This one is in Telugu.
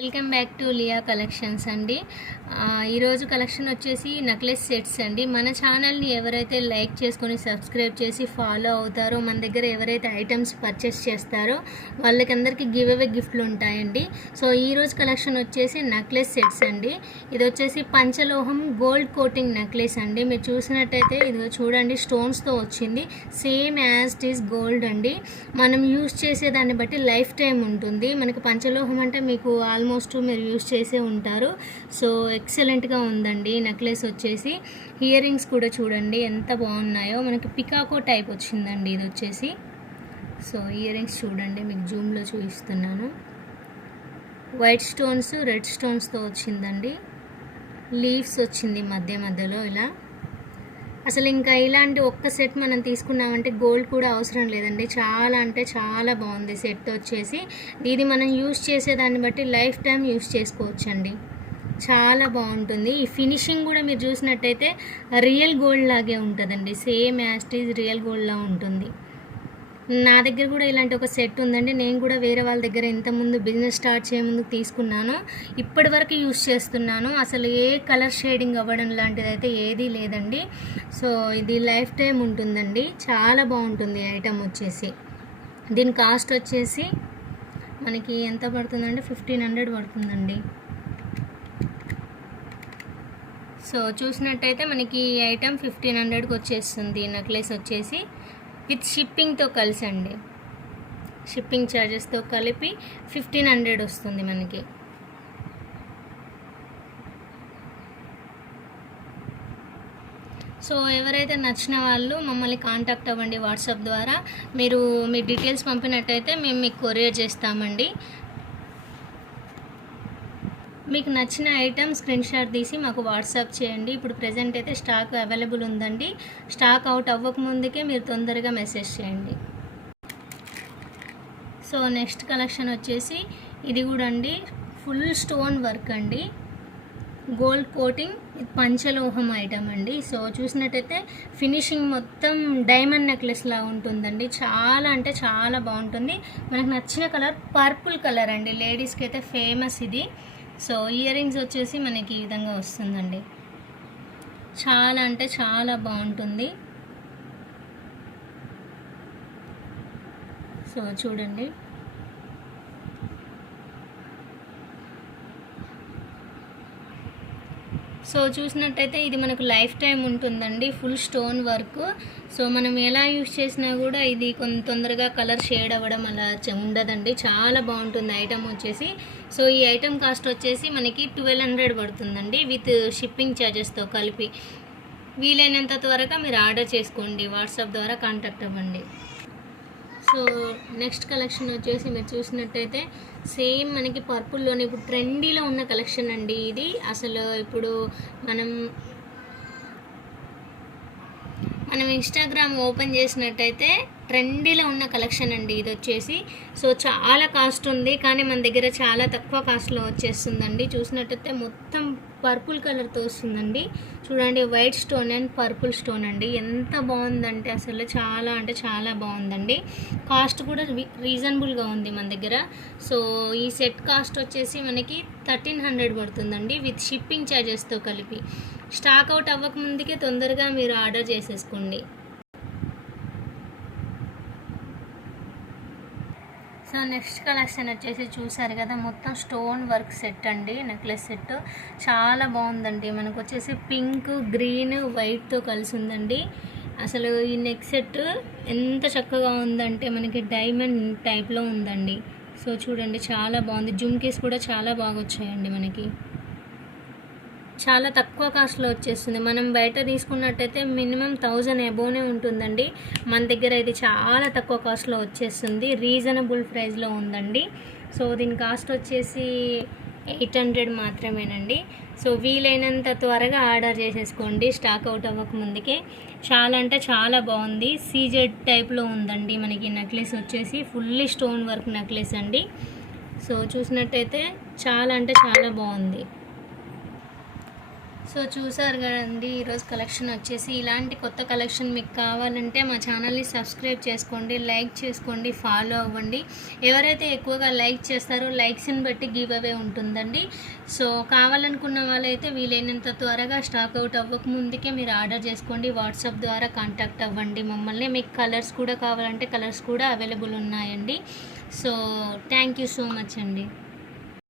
Welcome back to Liya collections అండి. ఈరోజు కలెక్షన్ వచ్చేసి నెక్లెస్ సెట్స్ అండి. మన ఛానల్ని ఎవరైతే లైక్ చేసుకొని సబ్స్క్రైబ్ చేసి ఫాలో అవుతారో, మన దగ్గర ఎవరైతే ఐటమ్స్ పర్చేస్ చేస్తారో వాళ్ళకి అందరికీ గివ్ అవే గిఫ్ట్లు ఉంటాయండి. సో ఈరోజు కలెక్షన్ వచ్చేసి నెక్లెస్ సెట్స్ అండి. ఇది వచ్చేసి పంచలోహం గోల్డ్ కోటింగ్ నెక్లెస్ అండి. మీరు చూసినట్టయితే ఇది చూడండి, స్టోన్స్తో వచ్చింది. Same as it is gold అండి. మనం యూజ్ చేసేదాన్ని బట్టి లైఫ్ టైం ఉంటుంది. మనకి పంచలోహం అంటే మీకు ఆల్మోస్ట్ మీరు యూజ్ చేసే ఉంటారు. సో ఎక్సలెంట్గా ఉందండి నెక్లెస్ వచ్చేసి. ఇయర్ రింగ్స్ కూడా చూడండి ఎంత బాగున్నాయో. మనకి పికాకో టైప్ వచ్చిందండి ఇది వచ్చేసి. సో ఇయర్ రింగ్స్ చూడండి, మీకు జూమ్లో చూపిస్తున్నాను. వైట్ స్టోన్స్, రెడ్ స్టోన్స్తో వచ్చిందండి. లీవ్స్ వచ్చింది మధ్య మధ్యలో ఇలా. అసలు ఇంకా ఇలాంటి ఒక్క సెట్ మనం తీసుకున్నామంటే గోల్డ్ కూడా అవసరం లేదండి. చాలా అంటే చాలా బాగుంది సెట్ వచ్చేసి. ఇది మనం యూజ్ చేసేదాన్ని బట్టి లైఫ్ టైం యూజ్ చేసుకోవచ్చండి. చాలా బాగుంటుంది. ఈ ఫినిషింగ్ కూడా మీరు చూసినట్టయితే రియల్ గోల్డ్ లాగే ఉంటుందండి. Same as it is real గోల్డ్లా ఉంటుంది. నా దగ్గర కూడా ఇలాంటి ఒక సెట్ ఉందండి. నేను కూడా వేరే వాళ్ళ దగ్గర ఇంతకుముందు బిజినెస్ స్టార్ట్ చేయముందు తీసుకున్నాను. ఇప్పటి వరకు యూజ్ చేస్తున్నాను. అసలు ఏ కలర్ షేడింగ్ అవ్వడం లాంటిది అయితే ఏదీ లేదండి. సో ఇది లైఫ్ టైం ఉంటుందండి. చాలా బాగుంటుంది ఐటమ్ వచ్చేసి. దీని కాస్ట్ వచ్చేసి మనకి ఎంత పడుతుందంటే 1500 పడుతుందండి. సో చూసినట్టయితే మనకి ఈ ఐటమ్ 1500కి వచ్చేస్తుంది. నెక్లెస్ వచ్చేసి విత్ షిప్పింగ్తో కలిసి అండి. షిప్పింగ్ ఛార్జెస్తో కలిపి 1500 వస్తుంది మనకి. సో ఎవరైతే నచ్చిన వాళ్ళు మమ్మల్ని కాంటాక్ట్ అవ్వండి వాట్సాప్ ద్వారా. మీరు మీ డీటెయిల్స్ పంపినట్టయితే మేము మీకు కొరియర్ చేస్తామండి. మీకు నచ్చిన ఐటమ్ స్క్రీన్ షాట్ తీసి మాకు వాట్సాప్ చేయండి. ఇప్పుడు ప్రజెంట్ అయితే స్టాక్ అవైలబుల్ ఉందండి. స్టాక్ అవుట్ అవ్వకముందుకే మీరు తొందరగా మెసేజ్ చేయండి. సో నెక్స్ట్ కలెక్షన్ వచ్చేసి ఇది కూడా అండి, ఫుల్ స్టోన్ వర్క్ అండి. గోల్డ్ కోటింగ్, ఇది పంచలోహం ఐటమ్ అండి. సో చూసినట్టయితే ఫినిషింగ్ మొత్తం డైమండ్ నెక్లెస్ లా ఉంటుందండి. చాలా అంటే చాలా బాగుంటుంది. మనకు నచ్చిన కలర్ పర్పుల్ కలర్ అండి. లేడీస్కి అయితే ఫేమస్ ఇది. సో ఇయర్ రింగ్స్ వచ్చేసి మనకి ఈ విధంగా వస్తుందండి. చాలా అంటే చాలా బాగుంటుంది. సో చూడండి, సో చూసినట్టయితే ఇది మనకు లైఫ్ టైం ఉంటుందండి. Full stone work. సో మనం ఎలా యూజ్ చేసినా కూడా ఇది కొంత తొందరగా కలర్ షేడ్ అవ్వడం అలా ఉండదండి. చాలా బాగుంటుంది ఐటమ్ వచ్చేసి. సో ఈ ఐటమ్ కాస్ట్ వచ్చేసి మనకి 1200 పడుతుందండి విత్ షిప్పింగ్ ఛార్జెస్తో కలిపి. వీలైనంత త్వరగా మీరు ఆర్డర్ చేసుకోండి. వాట్సాప్ ద్వారా కాంటాక్ట్ అవ్వండి. సో నెక్స్ట్ కలెక్షన్ వచ్చేసి మీరు చూసినట్టయితే సేమ్ మనకి పర్పుల్లోనే ఇప్పుడు ట్రెండీలో ఉన్న కలెక్షన్ అండి ఇది. అసలు ఇప్పుడు మనం ఇన్స్టాగ్రామ్ ఓపెన్ చేసినట్టయితే ట్రెండీలో ఉన్న కలెక్షన్ అండి ఇది వచ్చేసి. సో చాలా కాస్ట్ ఉంది, కానీ మన దగ్గర చాలా తక్కువ కాస్ట్లో వచ్చేస్తుందండి. చూసినట్టయితే మొత్తం పర్పుల్ కలర్తో వస్తుందండి. చూడండి, white stone and purple stone అండి. ఎంత బాగుందంటే అసలు చాలా అంటే చాలా బాగుందండి. కాస్ట్ కూడా రీజనబుల్గా ఉంది మన దగ్గర. సో ఈ సెట్ కాస్ట్ వచ్చేసి మనకి 1300 పడుతుందండి విత్ షిప్పింగ్ ఛార్జెస్తో కలిపి. స్టాక్ అవుట్ అవ్వకముందుకే తొందరగా మీరు ఆర్డర్ చేసేసుకోండి. సో నెక్స్ట్ కలెక్షన్ వచ్చేసి చూసారు కదా, మొత్తం స్టోన్ వర్క్ సెట్ అండి. నెక్లెస్ సెట్ చాలా బాగుందండి. మనకు వచ్చేసి పింక్, గ్రీన్, వైట్తో కలిసి ఉందండి. అసలు ఈ నెక్ సెట్ ఎంత చక్కగా ఉందంటే మనకి డైమండ్ టైప్లో ఉందండి. సో చూడండి, చాలా బాగుంది. జుమ్కీస్ కూడా చాలా బాగా వచ్చాయండి. మనకి చాలా తక్కువ కాస్ట్లో వచ్చేస్తుంది. మనం బయట తీసుకున్నట్టయితే మినిమం 1000 అబోనే ఉంటుందండి. మన దగ్గర ఇది చాలా తక్కువ కాస్ట్లో వచ్చేస్తుంది. రీజనబుల్ ప్రైస్లో ఉందండి. సో దీని కాస్ట్ వచ్చేసి 800 మాత్రమేనండి. సో వీలైనంత త్వరగా ఆర్డర్ చేసేసుకోండి స్టాక్ అవుట్ అవ్వకముందుకే. చాలా అంటే చాలా బాగుంది. సీజెడ్ టైప్లో ఉందండి మనకి నెక్లెస్ వచ్చేసి. ఫుల్లీ స్టోన్ వర్క్ నెక్లెస్ అండి. సో చూసినట్టయితే చాలా అంటే చాలా బాగుంది. సో చూసారు కదండి ఈరోజు కలెక్షన్ వచ్చేసి. ఇలాంటి కొత్త కలెక్షన్ మీకు కావాలంటే మా ఛానల్ని సబ్స్క్రైబ్ చేసుకోండి, లైక్ చేసుకోండి, ఫాలో అవ్వండి. ఎవరైతే ఎక్కువగా లైక్ చేస్తారో లైక్స్ని బట్టి గివ్ అవే ఉంటుందండి. సో కావాలనుకున్న వాళ్ళైతే వీలైనంత త్వరగా స్టాక్ అవుట్ అవ్వక ముందుకే మీరు ఆర్డర్ చేసుకోండి. వాట్సాప్ ద్వారా కాంటాక్ట్ అవ్వండి మమ్మల్ని. మీకు కలర్స్ కూడా కావాలంటే కలర్స్ కూడా అవైలబుల్ ఉన్నాయండి. So thank you so much అండి.